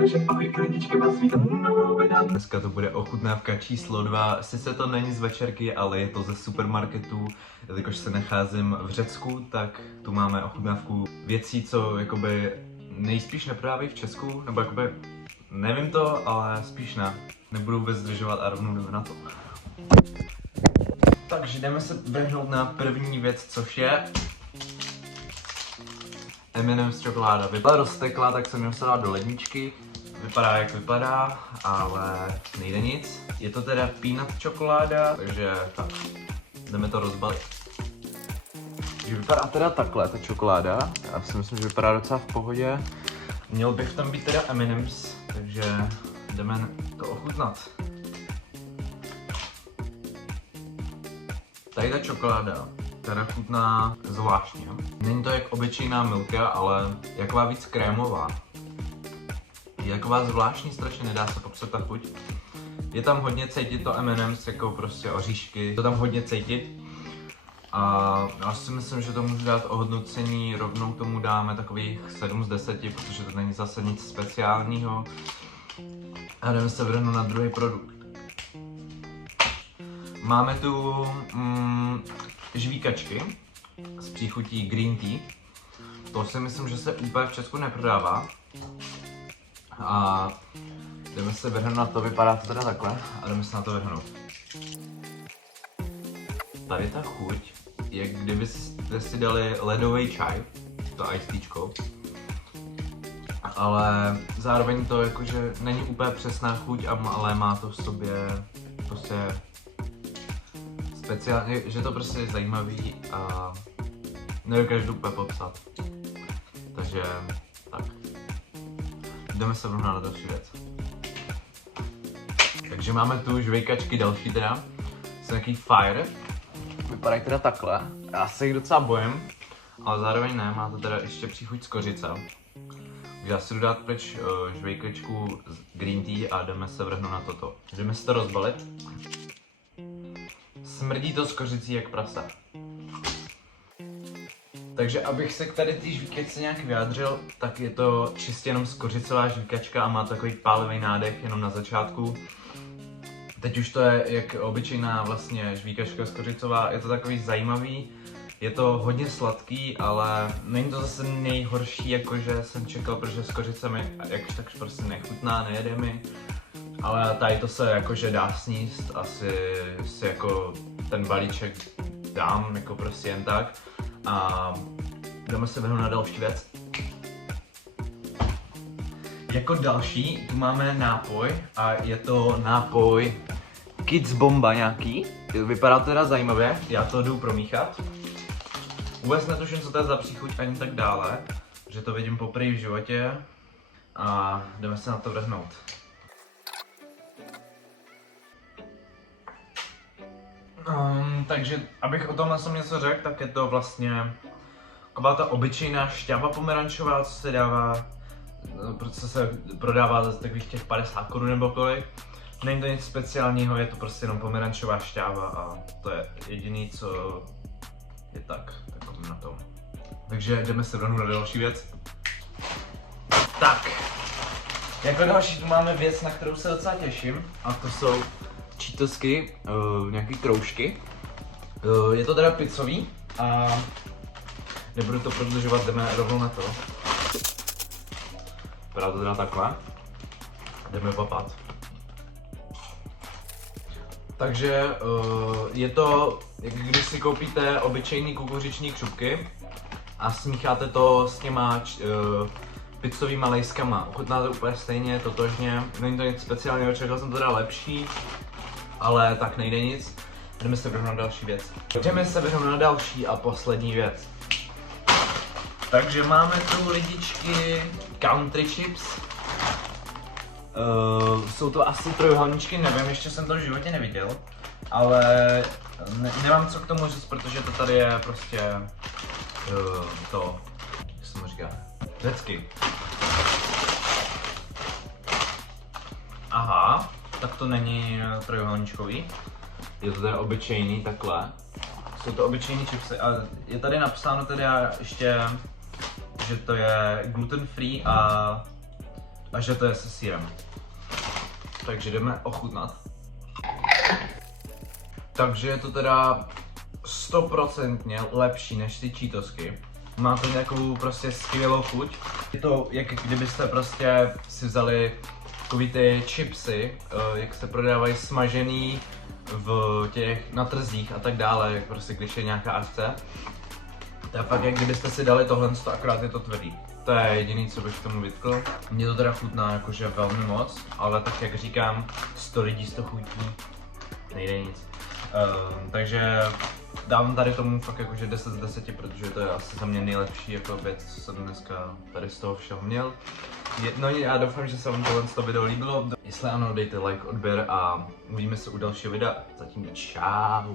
Takže ahoj klidičky, vás vítám novou videu. Dneska to bude ochutnávka číslo 2. Sice to není z večerky, ale je to ze supermarketu. Jelikož se nacházím v Řecku, tak tu máme ochutnávku věcí, co jakoby nejspíš neprodávají v Česku, nebo jakoby nevím to, ale spíš ne. Nebudu vůbec zdržovat a rovnou jdeme na to. Takže jdeme se vrhnout na první věc, což je M&M's čokoláda. Vypadá rozteklá, tak jsem ji musel dát do ledničky. Vypadá jak vypadá, ale nejde nic. Je to teda peanut čokoláda, takže tak, jdeme to rozbalit. Vypadá teda takhle ta čokoláda. Já si myslím, že vypadá docela v pohodě. Měl bych tam být teda M&M's, takže jdeme to ochutnat. Tady ta čokoláda teda chutná zvláštně. Není to jak obyčejná Milka, ale jaková víc krémová. Je taková zvláštní, strašně nedá se popsat ta chuť. Je tam hodně cítit to M&M's, jako prostě oříšky, to tam hodně cítit. A já si myslím, že to můžu dát ohodnocení, rovnou tomu dáme takových 7 z 10, protože to není zase nic speciálního. A jdeme se vrhnout na druhý produkt. Máme tu žvíkačky s příchutí green tea. To si myslím, že se úplně v Česku neprodává. A jdeme se vrhnout na to, vypadá to teda takhle a jdeme se na to vrhnout. Tady ta chuť je, kdybyste si dali ledový čaj, to ice teačko, ale zároveň to jakože není úplně přesná chuť, ale má to v sobě prostě speciálně, že to prostě je zajímavý a nedokážu to úplně popsat. Takže tak. Jdeme se vrhnout na další věc. Takže máme tu žvejkačky další teda. Jsou nějaký fire. Vypadají teda takhle. Já se jich docela bojím, ale zároveň ne, má to teda ještě příchuť z kořice. Já si jdu dát pryč žvejkačku z green tea a jdeme se vrhnout na toto. Jdeme si to rozbalit. Smrdí to z kořicí jak prasa. Takže abych se k tady té žvíkačce nějak vyjádřil, tak je to čistě jenom skořicová žvíkačka a má takový pálivý nádech jenom na začátku. Teď už to je jak obyčejná vlastně žvíkačka skořicová, je to takový zajímavý, je to hodně sladký, ale není to zase nejhorší, jakože jsem čekal, protože skořice mi jakž tak prostě nechutná, nejede mi. Ale tady to se jakože dá sníst, asi si jako ten balíček dám jako prostě jen tak. A jdeme se vrhnout na další věc. Jako další tu máme nápoj a je to nápoj Kids Bomba nějaký. Vypadá to teda zajímavě, já to jdu promíchat. Vůbec netuším, co to je za příchuť ani tak dále, že to vidím poprvé v životě a jdeme se na to vrhnout. Takže abych o tomhle jsem něco řekl, tak je to vlastně taková ta obyčejná šťava pomerančová, co se dává, protože se prodává za takových těch 50 korun nebo kolik. Není to nic speciálního, je to prostě jenom pomerančová šťáva a to je jediný, co je takový na tom. Takže jdeme se vrhnout na další věc. Tak, jako další tu máme věc, na kterou se docela těším, a to jsou Cheetosky, nějaký kroužky. Je to teda pizzový a nebudu to prodlužovat, jdeme rovnou na to. Vypadá to teda takhle. Jdeme papat. Takže je to, jak když si koupíte obyčejný kukuřiční křupky a smícháte to s těma pizzovýma lejskama. Ochutná to úplně stejně, totožně. Není to nic speciálního, čekal jsem to teda lepší, ale tak nejde nic. Jdeme se vrhnout na další věc. Jdeme se vrhnout na další a poslední věc. Takže máme tu lidičky Country Chips. Jsou to asi trojúhelníčky, nevím, ještě jsem to v životě neviděl. Ale nemám co k tomu říct, protože to tady je prostě jak se tomu říká, řecky. Aha, tak to není trojúhelníčkový. Je to teda obyčejný, takhle. Jsou to obyčejný chipsy a je tady napsáno teda ještě, že to je gluten free a a že to je se sýrem. Takže jdeme ochutnat. Takže je to teda 100% lepší než ty Cheetosky. Má to nějakou prostě skvělou chuť. Je to jak kdybyste prostě si vzali takový ty chipsy, jak se prodávají smažený v těch na trzích a tak dále, jak prostě když je nějaká akce. To je fakt jak kdybyste si dali tohle, akorát je to tvrdý. To je jediný, co bych k tomu vytkl. Mně to teda chutná jakože velmi moc, ale tak jak říkám, 100 lidí z toho chutí, nejde nic. Takže dávám tady tomu fakt jakože 10 z 10, protože to je asi za mě nejlepší jako věc, co jsem dneska tady z toho všeho měl. No já doufám, že se vám tohle video líbilo. Jestli ano, dejte like, odběr a uvidíme se u dalšího videa. Zatím čau.